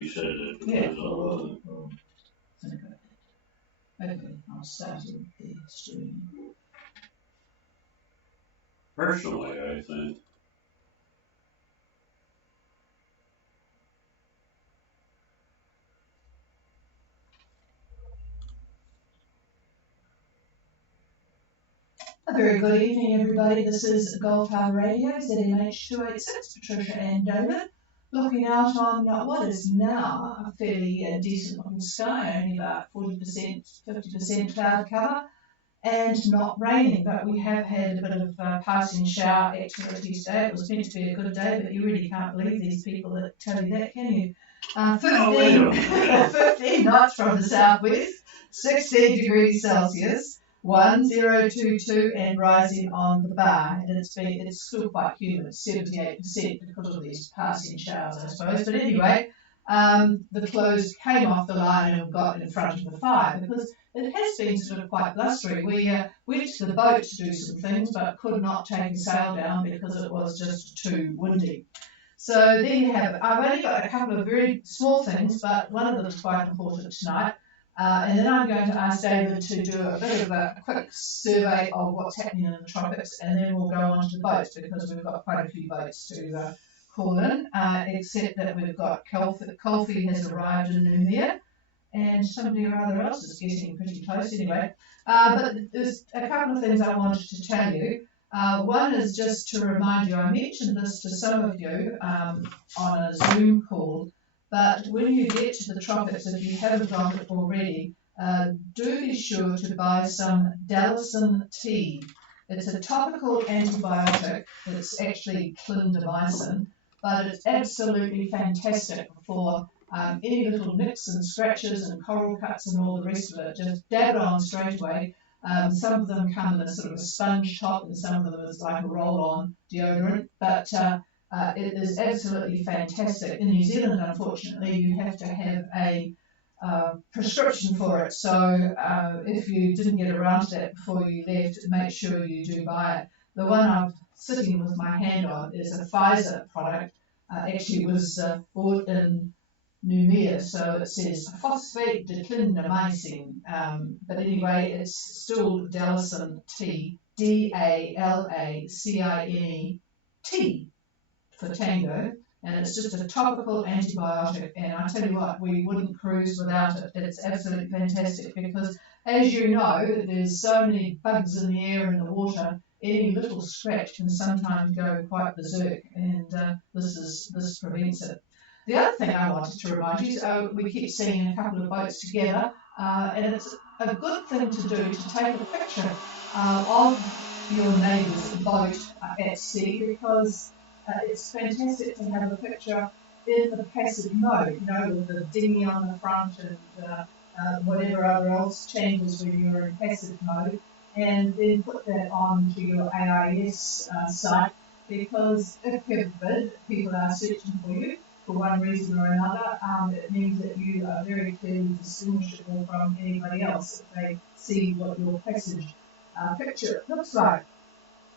You said it. Yeah. Okay, I'll start the stream. Personally, I think. A very good evening, everybody. This is Gulf Harbour Radio, ZMH 286, Patricia and David, looking out on what is now a fairly decent looking sky, only about 40%, 50% cloud cover, and not raining. But we have had a bit of passing shower activity today. It was meant to be a good day, but you really can't believe these people that tell you that, can you? 15, 15 knots from the southwest, 16 degrees Celsius, 1022 and rising on the bar. And it's still quite humid, 78% because of these passing showers, I suppose. But anyway, the clothes came off the line and got in front of the fire because it has been sort of quite blustery. We went to the boat to do some things, but could not take the sail down because it was just too windy. So there you have it. I've only got a couple of very small things, but one of them is quite important tonight. And then I'm going to ask David to do a bit of a quick survey of what's happening in the tropics, and then we'll go on to the boats because we've got quite a few boats to call in, except that we've got Colfie has arrived in Noumea, and somebody or other else is getting pretty close anyway. But there's a couple of things I wanted to tell you. One is just to remind you, I mentioned this to some of you on a Zoom call, but when you get to the tropics, if you haven't got it already, do be sure to buy some Dallicin tea. It's a topical antibiotic. It's actually clindamycin, but it's absolutely fantastic for any little nicks and scratches and coral cuts and all the rest of it. Just dab it on straight away. Some of them come in a sort of a sponge top, and some of them is like a roll-on deodorant. But it is absolutely fantastic. In New Zealand, unfortunately, you have to have a prescription for it. So if you didn't get around to that before you left, make sure you do buy it. The one I'm sitting with my hand on is a Pfizer product. Actually, it was bought in Noumea, so it says phosphate declinomycin. But anyway, it's still Dalacin T, Dalacine T for tango, and it's just a topical antibiotic. And I tell you what, we wouldn't cruise without it. It's absolutely fantastic because, as you know, there's so many bugs in the air and the water. Any little scratch can sometimes go quite berserk, and this prevents it. The other thing I wanted to remind you is we keep seeing a couple of boats together, and it's a good thing to do to take a picture of your neighbour's boat at sea because it's fantastic to have a picture in the passive mode, with the dinghy on the front and whatever other else changes when you're in passive mode, and then put that on to your AIS site because if forbid people are searching for you for one reason or another, it means that you are very clearly distinguishable from anybody else if they see what your passage picture looks like.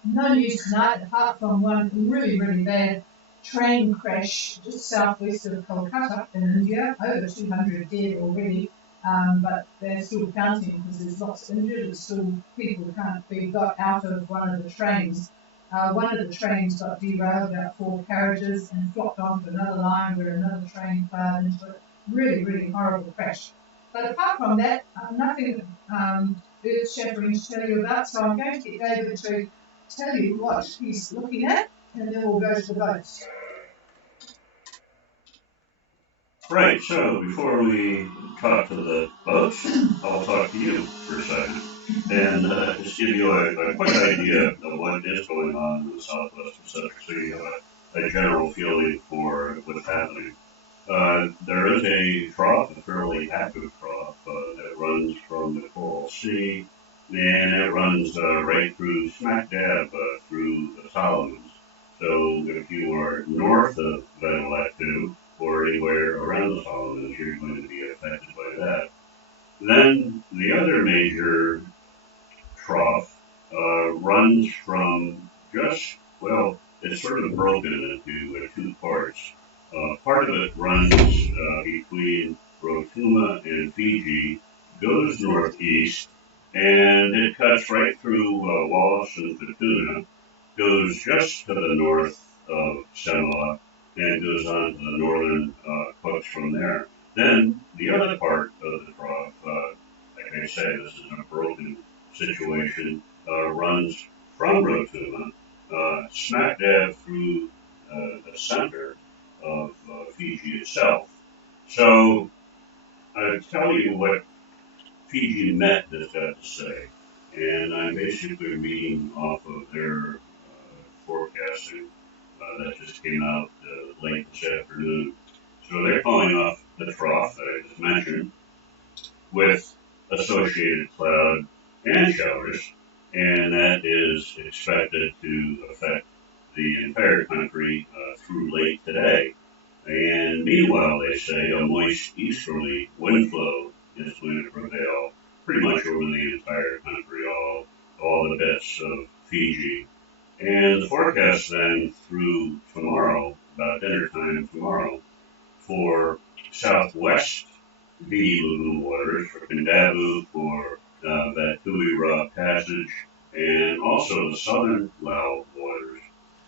No news tonight apart from one really, really bad train crash just southwest of Kolkata in India. Over 200 dead already, but they're still counting because there's lots injured. There's still people who can't be got out of one of the trains. One of the trains got derailed about 4 carriages and flopped onto another line where another train plowed into it. Really, really horrible crash. But apart from that, nothing earth-shattering to tell you about. So I'm going to get David to tell you what he's looking at, and then we'll go to the boats. Right, so before we talk to the boats, I'll talk to you for a second and just give you a quick idea of what is going on in the Southwest Pacific, so you have a general feeling for what's happening. There is a trough, a fairly active trough, that runs from the Coral Sea, and it runs right through, smack dab through the Solomons. So if you are north of Vanuatu or anywhere around the Solomons, you're going to be affected by that. Then the other major trough runs from just, well, it's sort of broken into 2 parts. Part of it runs between Rotuma and Fiji, goes northeast, and it cuts right through Wallace and Futuna, goes just to the north of Samoa, and goes on to the northern coast from there. Then the other part of the trough, like I say, this is a broken situation, runs from Rotuma, smack dab through the center of Fiji itself. So I tell you what Fiji Met has got to say, and I'm basically reading off of their forecasting that just came out late this afternoon. So they're calling off the trough that I just mentioned with associated cloud and showers, and that is expected to affect the entire country through late today. And meanwhile, they say a moist easterly wind flow is going to prevail pretty much over the entire country, all the bits of Fiji. And the forecast then through tomorrow, about dinner time tomorrow, for southwest Vilu waters, for Kindavu, for Vatui Ra Passage, and also the southern Lao waters.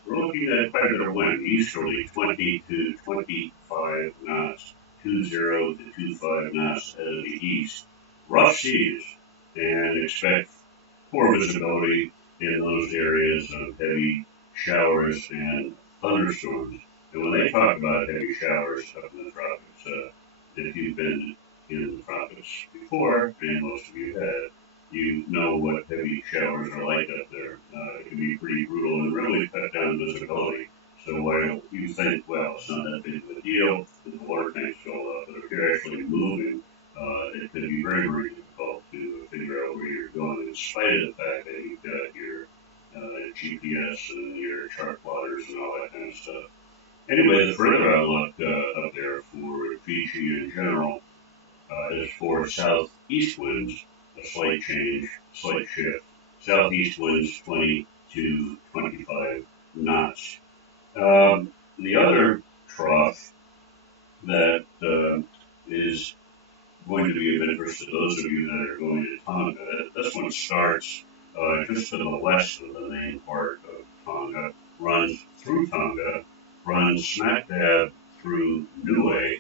We're looking at quite a bit of wind, easterly 20 to 25 knots, 20 to 25 knots out of the east. Rough seas, and expect poor visibility in those areas of heavy showers and thunderstorms. And when they talk about heavy showers up in the tropics, if you've been in the tropics before, and most of you have, you know what heavy showers are like up there. It can be pretty brutal and really cut down visibility. So while you think, well, it's not that big of a deal, the water tank's full up, but if you're actually moving, it can be very, very difficult to figure out where you're going, in spite of the fact that you've got your GPS and your chart plotters and all that kind of stuff. Anyway, the further outlook up there for Fiji in general is for southeast winds, a slight change, slight shift. Southeast winds 20 to 25 knots. The other trough that is going to be of interest to those of you that are going to Tonga. This one starts just to the west of the main part of Tonga, runs through Tonga, runs smack dab through Niue,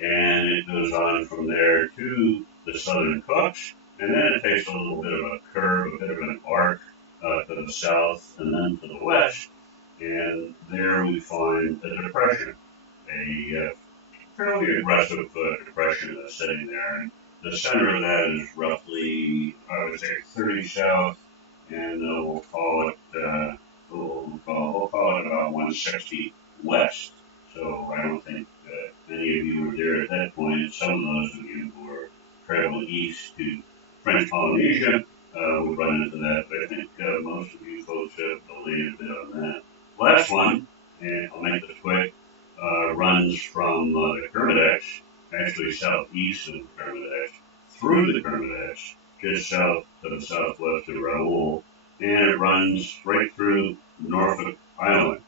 and it goes on from there to the southern Cooks, and then it takes a little bit of a curve, a bit of an arc to the south and then to the west, and there we find a depression, a fairly aggressive depression that's sitting there. And the center of that is roughly, I would say, 30 south, and we'll call it, we'll call it about 160 west. So I don't think any of you were there at that point. Some of those of you who are traveling east to French Polynesia would run into that, but I think most of you folks have delayed a bit on that. Last one, and I'll make this quick, runs from the Kermadec, actually southeast of the Kermadec, through the Kermadec, just south to the southwest of Raoul, and it runs right through Norfolk Island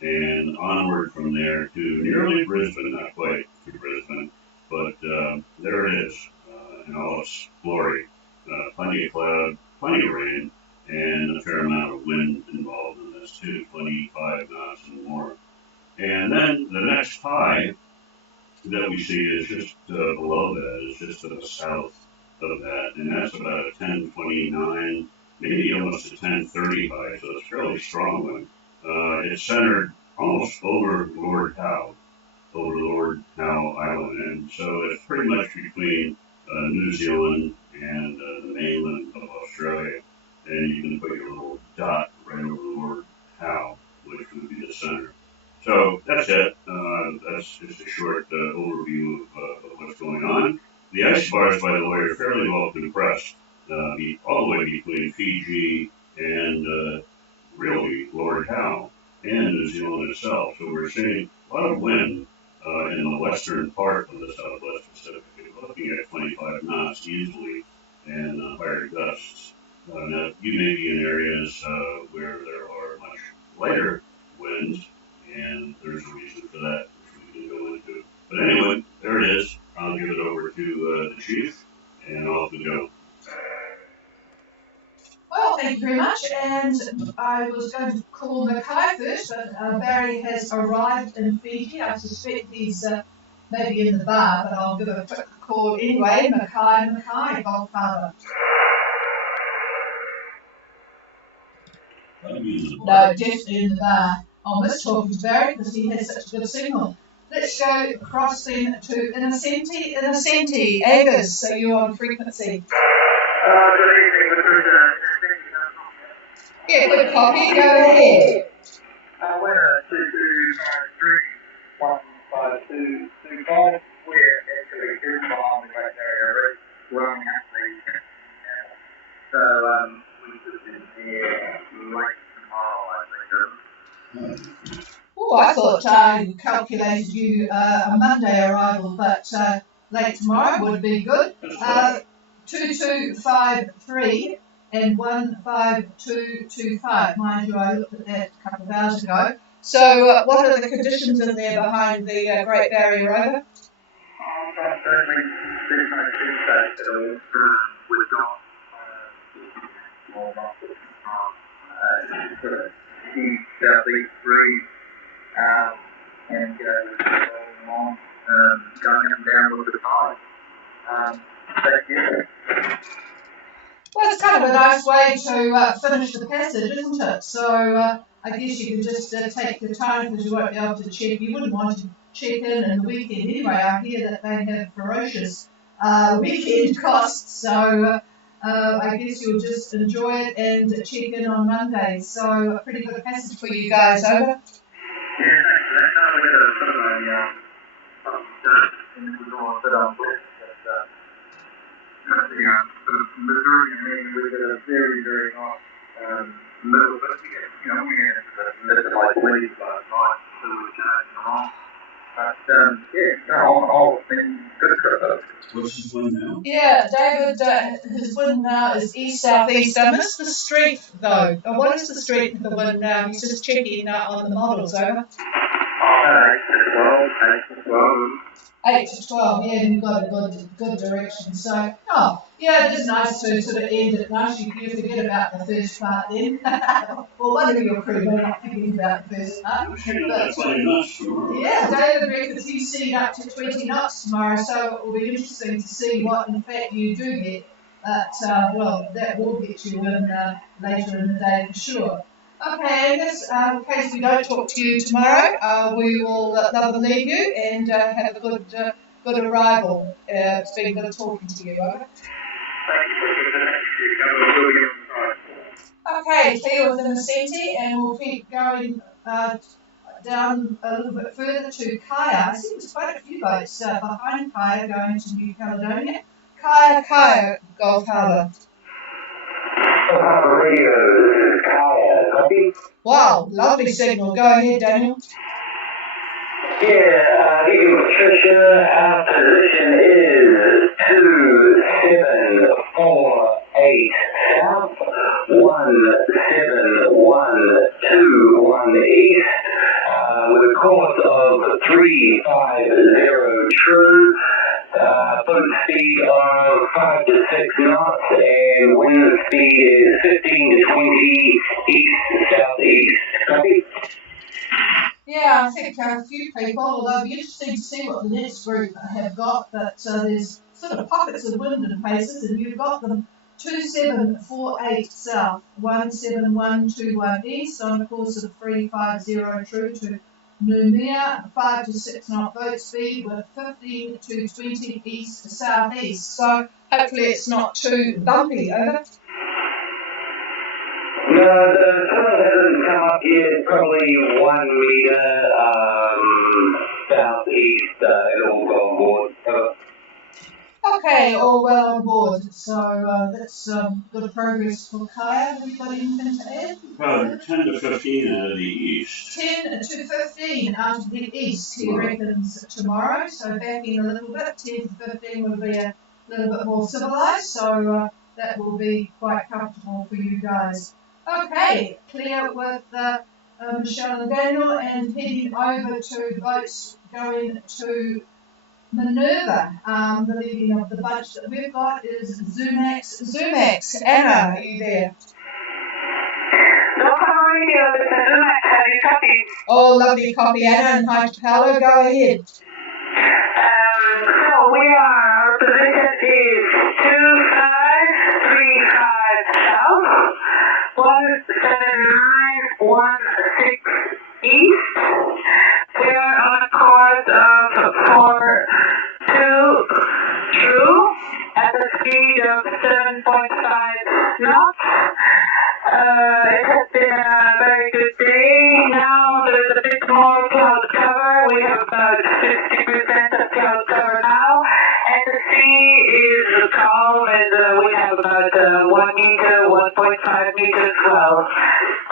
and onward from there to nearly Brisbane, not quite to Brisbane, but there it is in all its glory. Plenty of cloud, plenty of rain, and a fair amount of wind involved in this too, 25 knots and more. And then the next high that we see is just below that, is just to the south of that, and that's about a 1029, maybe almost a 1030 high, so it's a fairly strong one. It's centered almost over Lord Howe Island, and so it's pretty much between New Zealand and the mainland of Australia, and you can put your little dot right over Lord Howe, which would be the center. So that's it. That's just a short overview of what's going on. The isobars, by the way, are fairly well compressed, all the way between Fiji and really Lord Howe and New Zealand itself. So we're seeing a lot of wind in the western part of the Southwest Pacific. We're looking at 25 knots easily and higher gusts. Now, you may be in areas where there are much lighter winds, and there's a reason for that, which we can go Chief, and off we go. Well, thank you very much. And I was going to call Mackay first, but Barry has arrived in Fiji. I suspect he's maybe in the bar, but I'll give a quick call anyway. Mackay, Golf Harbour. No, definitely in the bar. I'll miss talking to Barry because he has such a good signal. Let's go across then to Innocenti, Agnes, so you're on frequency. Good evening, Patricia. Yeah, good copy, go ahead. Winner 2253 15225. We're actually two behind the Great Barrier Reef, running up the so we could be there late tomorrow, I think. Oh, I thought you calculated you a Monday arrival, but late tomorrow would be good. 2253 and 15225. Mind you, I looked at that a couple of hours ago. So, what are the conditions in there behind the Great Barrier Reef? Certainly, there's no feedback at all. We've got huge southeast breeze, and going up and down with the tide. Thank you. Well, it's kind of a nice way to finish the passage, isn't it? So I guess you can just take your time because you won't be able to check. You wouldn't want to check in the weekend anyway. I hear that they have ferocious weekend costs, so I guess you'll just enjoy it and check in on Monday. So a pretty good passage for you guys, over. Yeah, thanks for that. We had a and it was all a bit unpleasant, but for the majority of me, we had a very, very nice middle bit. We had the mid-to-late leaves last night, so we were charging along. But, all been good for us. What's his wind now? Yeah, David, his wind now is east-southeast. I missed the strength, though. What is the strength of the wind now? He's just checking on the models, over. 8 to 12. 8 to 12, yeah, you've got a good direction. So, yeah, it is nice to sort of end it nice. You forget about the first part then. Well, one of your crew may not forget about the first part. That's like nuts tomorrow. Yeah, David reckons he's seen up to 20 knots tomorrow, so it will be interesting to see what, in fact, you do get. But, that will get you in later in the day for sure. Okay, Angus, in case we don't talk to you tomorrow, we will love and leave you and have a good arrival. It's been good talking to you, over. Okay, Clear with Innocenti, and we'll keep going down a little bit further to Kaya. I see there's quite a few boats behind Kaya going to New Caledonia. Kaya, Golf Harbour. Radio, this is Kaya. Copy? Wow, lovely signal. Go ahead, Daniel. Yeah, Patricia, our position is 2748 south, 17121 east, with a course of 350 true, boat speed of 5 to 6 knots, and wind speed is 15 to 20 east-southeast. Copy? Yeah, I think a few people, although it'll be interesting to see what the next group have got, but there's sort of pockets of wind in places, and you've got them 2748 south, 17121 east on a course of 350 true to Noumea, 5 to 6 knot boat speed with 15 to 20 east to southeast. So hopefully it's not too bumpy, over. No, the swell hasn't come up yet. Probably 1 meter southeast. It'll go on board. Okay, all well on board. So that's good progress for Kaya. Have you got anything to add? About 10 to 15 out of the east. 10 to 15 out of the east, he reckons, tomorrow. So backing a little bit, 10 to 15 will be a little bit more civilised. So that will be quite comfortable for you guys. Okay, clear with Michelle and Daniel, and heading over to boats going to Minerva. The leading of the bunch that we've got is Zumax. Zumax, Anna, are you there? Local radio, this is Zumax. Have you copied? Oh, lovely copy, Anna and Hi Paolo, go ahead. So our position is 2535 south, 17916 east. We are on a course of 42 true at the speed of 7.5 knots. It has been a very good day. Now there's a bit more cloud cover. We have about 50% of cloud cover now. And the sea is calm, and we have about 1 meter, 1.5 meters swell.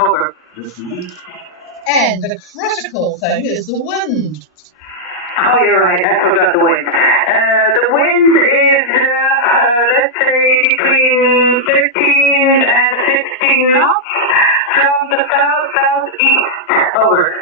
Over. And the critical thing is the wind. Oh, you're right. I forgot the wind. The wind is, let's say, between 13 and 16 knots from the south-southeast. Over.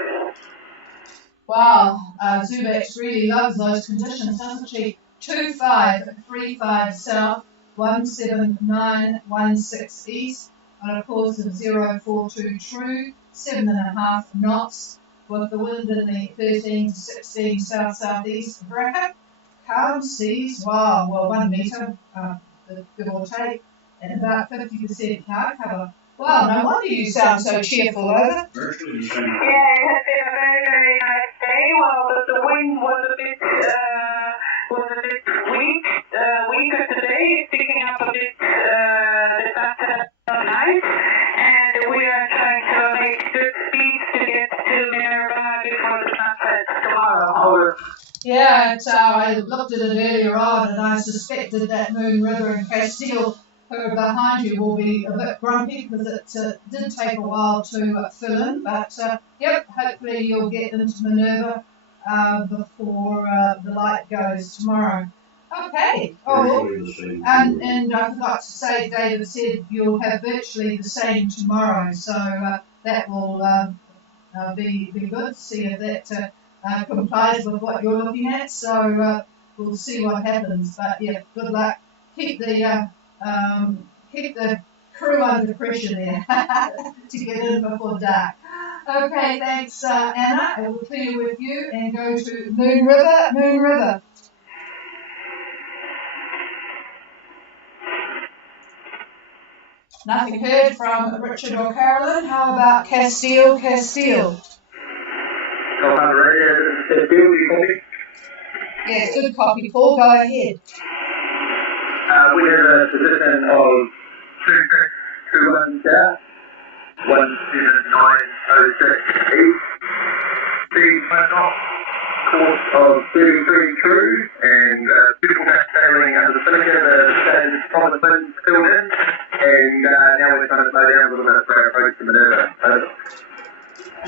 Wow, Zubex really loves those conditions, doesn't she? 2535 south, 17916 east, on a course of 042 true, 7.5 knots, with the wind in the 13 to 16 south-southeast bracket. Calm seas, wow, well 1 metre, give or take, and about 50% cloud cover. Wow, no wonder you sound so cheerful, Over. Virtually the same. Yeah, it has been a very, very nice day. Well, the wind was a bit weak, weaker today. It's picking up a bit this afternoon night, and we are trying to make good speeds to get to Minerva before the sun sets tomorrow. Over. Yeah, I looked at it earlier on, and I suspected that Moon River and Castile, who are behind you, will be a bit grumpy because it did take a while to fill in. But yep, hopefully you'll get into Minerva before the light goes tomorrow. Okay. Oh, and I forgot to say, David said you'll have virtually the same tomorrow, so that will be good to see if that complies with what you're looking at. So we'll see what happens. But yeah, good luck. Keep the crew under pressure there to get in before dark. Okay, thanks, Anna. I will clear with you and go to Moon River. Moon River. Nothing heard from Richard or Carolyn. How about Castile? Castile. Harbour radio, this is Bill, you copy? Yes, good copy. Paul, go ahead. We have a position of 2621 south, 17906 east, speed 1 knot, course of 33 true, and beautiful back sailing under the Spinnaker. The standard solid wind filled in, and now we're trying to slow down a little bit for our approach to Minerva.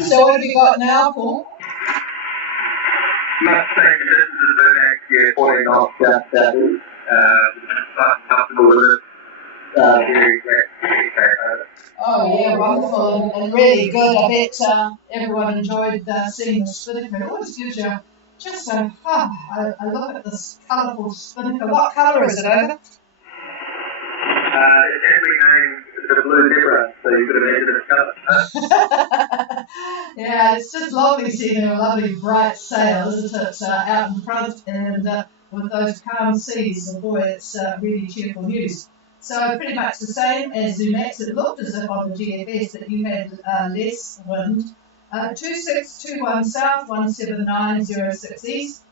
So what have you got now, Paul? Much same conditions as the next year, 14 knots south-southeast. Comfortable with it. Very wet. Oh yeah, wonderful and really good. I bet everyone enjoyed seeing the Spinnaker. It always gives you just a, I look at this colourful Spinnaker. What colour is it, Over? It's actually named the Blue Zebra, so you could imagine its colour. Yeah, it's just lovely seeing a lovely bright sail, isn't it, out in front, and with those calm seas. Boy, it's really cheerful news. So pretty much the same as Zumax. It looked as if on the GFS that you had less wind. 2621 south, 17906 east,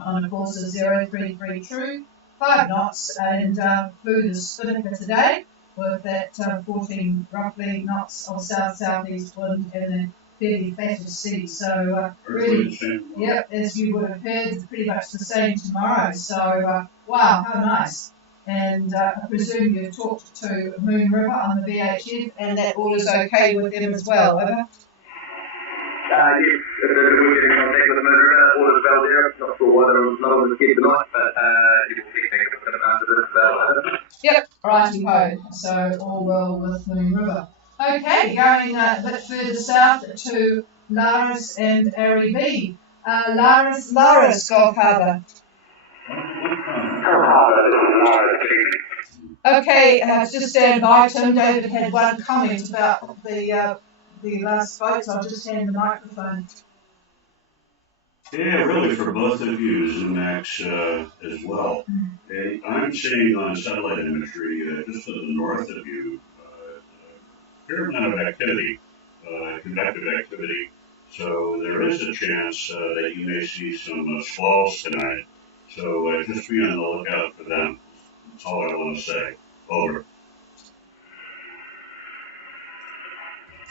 on a course of 033 true, 5 knots, and flew the Spinnaker today with that 14 roughly knots of south-southeast wind and a fairly fatter sea. So really, yep, as you would have heard, pretty much the same tomorrow. So wow, how nice. And I presume you've talked to Moon River on the VHF, and that all is okay with them as well, Over? Yes, we're getting in contact with the Moon River, all is well there. I'm not sure why there was not on the skip tonight, but you can see things are going to answer this as well. Yep, righty-ho. So all well with Moon River. Okay, going a bit further south to Laris and Ari B. Laris, Gulf Harbour. Okay, just stand by, Tim. David had one comment about the last vote, so I'll just hand the microphone. Yeah, really for both of you, Zoomax as well. I'm seeing on satellite imagery just to the north of you a fair amount of activity, convective activity. So there is a chance that you may see some squalls tonight. So just be on the lookout for them. That's all I want to say. Over.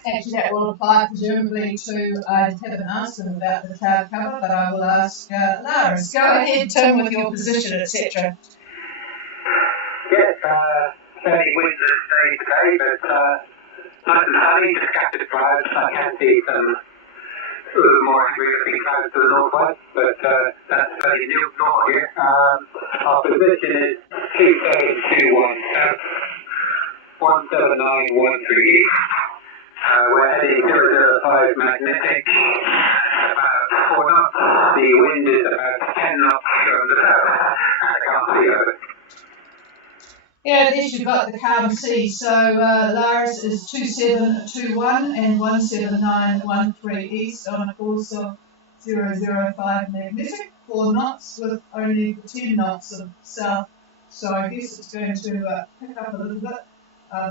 Actually, that will apply presumably to, I haven't asked them about the cloud cover, but I will ask Lars. Go ahead, Tim, with your position, etc. Yes, fairly windless day today, but nice and sunny, just scattered clouds. I can see some a little more angry-looking clouds to the northwest, but that's fairly normal here. Our position is 27217, 17913 east. We're heading 005 magnetic, about 4 knots. The wind is about 10 knots from the south. I can't see over. Yeah, at least you've got the calm sea. So Lars is 2721 and 17913 east on a course of 005 magnetic, 4 knots with only 10 knots of south. So I guess it's going to pick up a little bit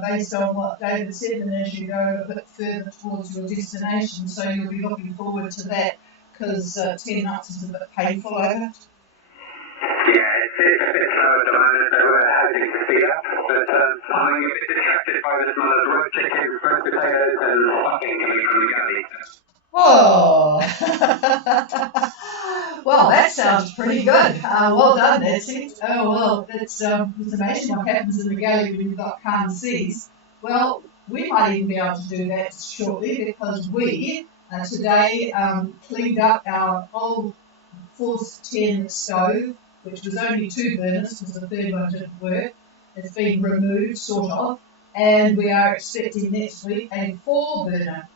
based on what David said, and as you go a bit further towards your destination. So you'll be looking forward to that because 10 knots is a bit painful over. Yeah, it's a bit slow at the moment, so we're hoping to speed up, but I'm a bit distracted by the smell of roast chicken, roast potatoes, and stuffing coming from the galley. Whoa! Well, that sounds pretty good. Well done, Nancy. Oh, well, it's amazing what happens in the galley when you've got calm seas. Well, we might even be able to do that shortly because we today cleaned up our old Force 10 stove, which was only 2 burners because the third one didn't work. It's been removed, sort of, and we are expecting next week a 4-burner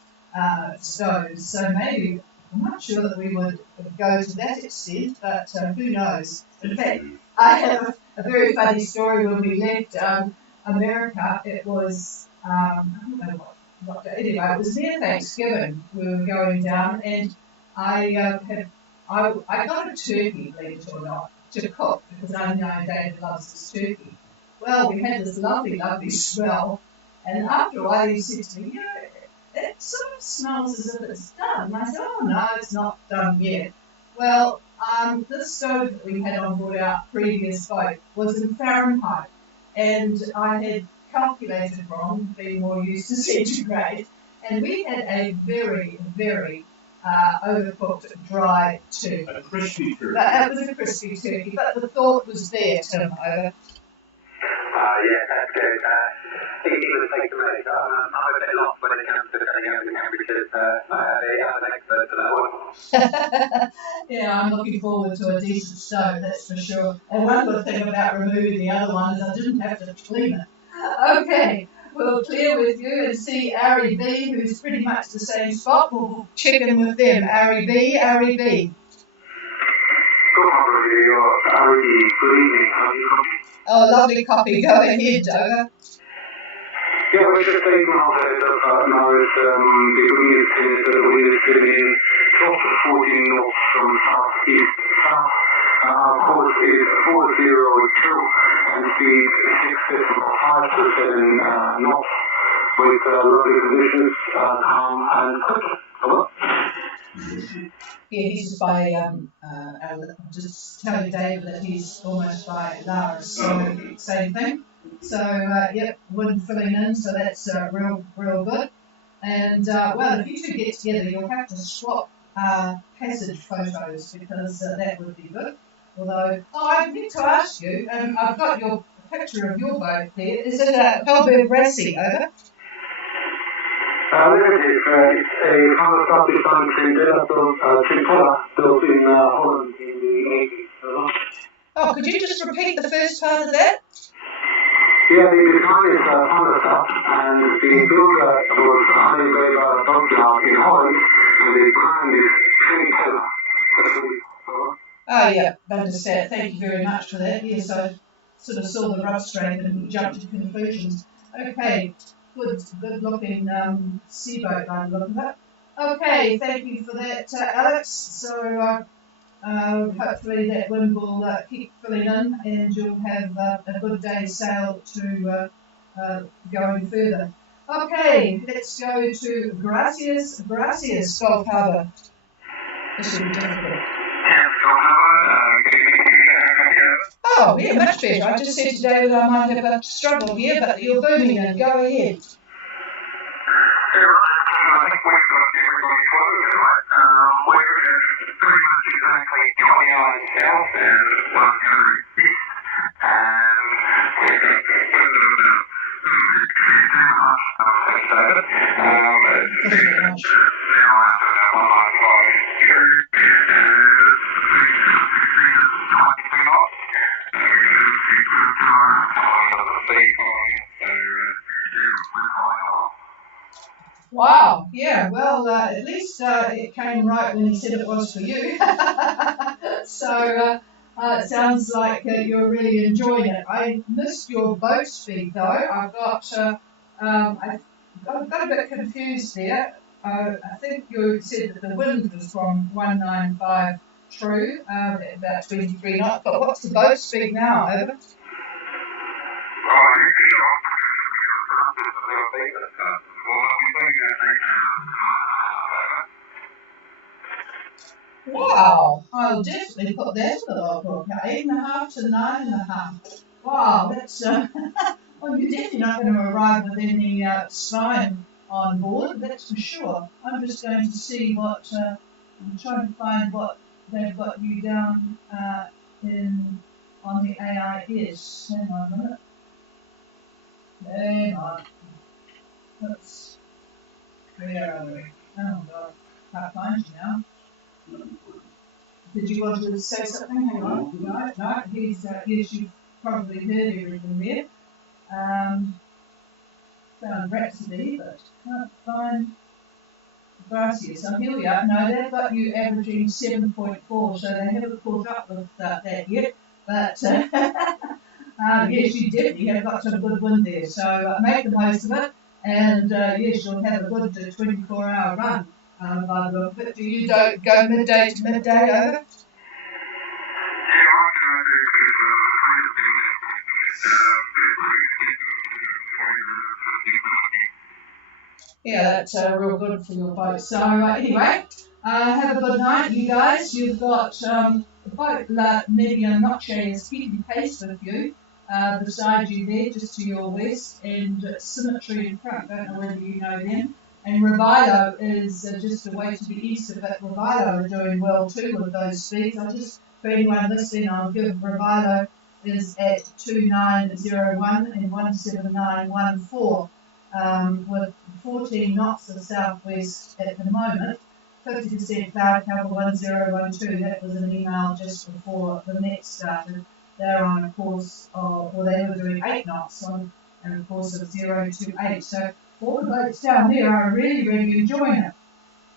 stove. So maybe, I'm not sure that we would go to that extent, but who knows. In fact, I have a very funny story. When we left America, it was, I don't know what day, anyway, it was near Thanksgiving. We were going down, and I got a turkey, believe it or not, to cook, because I know David loves this turkey. Well, we had this lovely, lovely smell, and after a while he said to me, you know, it sort of smells as if it's done. And I said, oh no, it's not done yet. Well, this stove that we had on board our previous boat was in Fahrenheit, and I had calculated wrong, being more used to centigrade, and we had a very, very overcooked dry turkey. A crispy turkey. It was a crispy turkey, but the thought was there, Tim, over. Yeah, that's good. It was like to make. I'm a bit lost when it comes to setting out the temperatures. I'm an expert for that one. Yeah, I'm looking forward to a decent stove, that's for sure. And one good thing about removing the other one is I didn't have to clean it. Okay, we'll clear with you and see Ari B, who's pretty much the same spot. We'll check in with them. Ari B. Good morning, Ari. Good evening. How are you? Oh, lovely copy. Go ahead, Doga. Yeah, we're just taking off ahead of now is the good news is that the wind is getting 12 to 14 knots from southeast south. Our course is 402 and speed 6.5 to 7 knots with lovely conditions, calm and good. Hello? Yeah, he's by, just telling David that he's almost by Lars, so same thing. So, yep, wind filling in, so that's real good. And, well, if you two get together, you'll have to swap passage photos because that would be good. Although, I need to ask you, I've got your picture of your boat there. Is it a Harbour Brassy, over? Negative. It's a countertop design Trindella built in Holland in the 80s. Oh, could you just repeat the first part of that? Yeah, the design is countertop, and the builder was Harbour Dockyard in Holland, and the brand is Trindella. Oh, yeah, understand. Thank you very much for that. Yes, sort of saw the rough strength and jumped to conclusions. Okay, good looking seaboat by the look of it. Okay, thank you for that, Alex. So hopefully that wind will keep filling in and you'll have a good day's sail to going further. Okay, let's go to Gracias, Gulf Harbour. This will be difficult. Oh, yeah, much better. I just said to David I might have a struggle here, but you're booming in. Go ahead. I think we've got everybody closed, right? We're pretty much exactly 20 hours south and 100 east, and we've got thanks, David. Now after that 195 true, and 22 knots, we're going to keep the speed following it, so we're flying along. Wow, yeah, well, at least it came right when he said it was for you. So it sounds like you're really enjoying it. I missed your boat speed though. I got a bit confused there. I think you said that the wind was from 195 true, about 23 knots, but what's the boat speed now, over? Wow, I'll definitely put that in the logbook. 8.5 to 9.5. Wow, that's well, you're definitely not going to arrive with any slime on board, that's for sure. I'm just going to see what I'm trying to find what they've got you down on the AIS. Hang on a minute. Hang on. Where are we? Oh God, can't find you now. Did you want to say something? Hang on. No, he's, yes, you've probably heard everything there. Found Rhapsody, but can't find Gracias. Oh, here we are. No, they've got you averaging 7.4, so they haven't caught up with that yet. But yes, you definitely have got some good wind there, so make the most of it. And yes, you'll have a good 24-hour run. By the look of it. Do you go midday to midday over? Yeah, that's real good for your boat. So anyway, have a good night, you guys. You've got the boat La Media Noche is keeping pace with you. Beside you there, just to your west, and Symmetry in front. Don't know whether you know them. And Revilo is just away to the east of it. Revilo are doing well too with those speeds. I'll just, for anyone listening, I'll give Revilo is at 2901 and 17914 with 14 knots of southwest at the moment. 50% cloud cover 1012. That was an email just before the net started. They're on a course of, well, they were doing 8 knots on a course of 0 to 8. So all the boats down there are really, really enjoying it.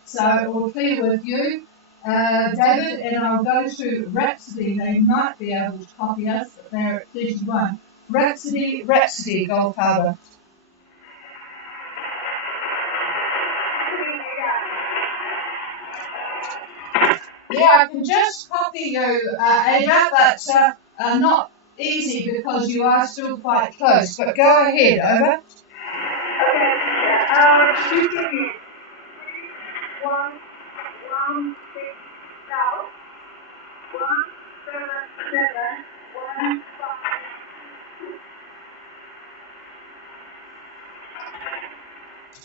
So we'll clear with you, David, and I'll go to Rhapsody. They might be able to copy us, but they're at 31. Rhapsody, Gulf Harbour. Yeah, I can just copy you, Ada, but not easy because you are still quite close. But go ahead, over. Shooting in 116 south, 17715.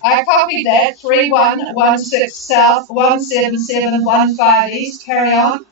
I copied that. 3116 south, 17715 east. Carry on.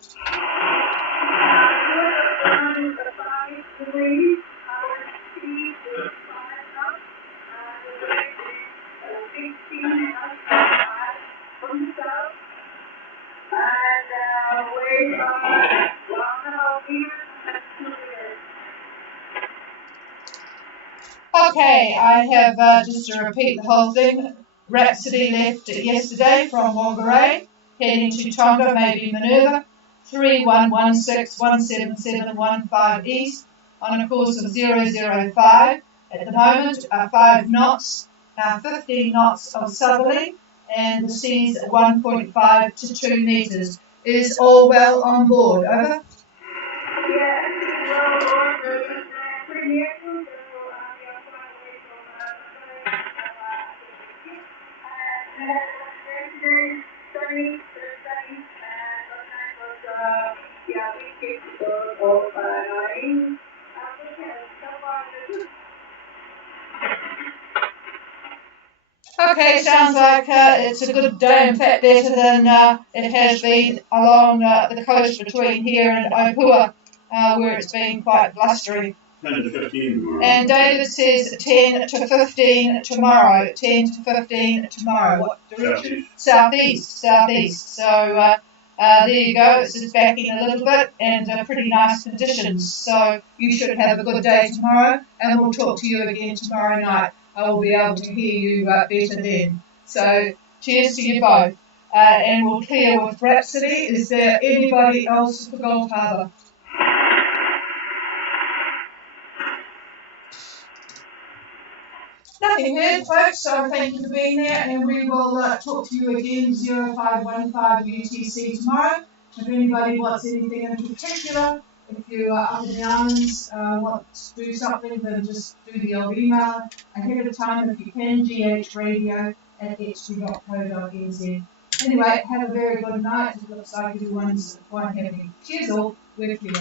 Okay, I have, just to repeat the whole thing, Rhapsody left yesterday from Whangarei, heading to Tonga, maybe Minerva, 3116 17715 east, on a course of 005 at the moment, 5 knots, 15 knots of southerly, and the sea's 1.5 to 2 metres. Is all well on board? Over. Okay, sounds like it's a good day, in fact better than it has been along the coast between here and Opua, where it's been quite blustery. 10 to 15 tomorrow. And David says 10 to 15 tomorrow. 10 to 15 tomorrow. What direction? Southeast. Southeast. So there you go. It's just backing a little bit and pretty nice conditions. So you should have a good day tomorrow, and we'll talk to you again tomorrow night. I will be able to hear you better then. So cheers to you both. And we'll clear with Rhapsody. Is there anybody else for Gold Harbour? Nothing heard, folks, so thank you for being there, and we will talk to you again 0515 UTC tomorrow. If anybody wants anything in particular, if you are up in the islands, want to do something, then just do the old email ahead of time if you can, ghradio@xg.co.nz. Anyway, have a very good night. It looks like everyone's quite happy. Cheers all, we're clear.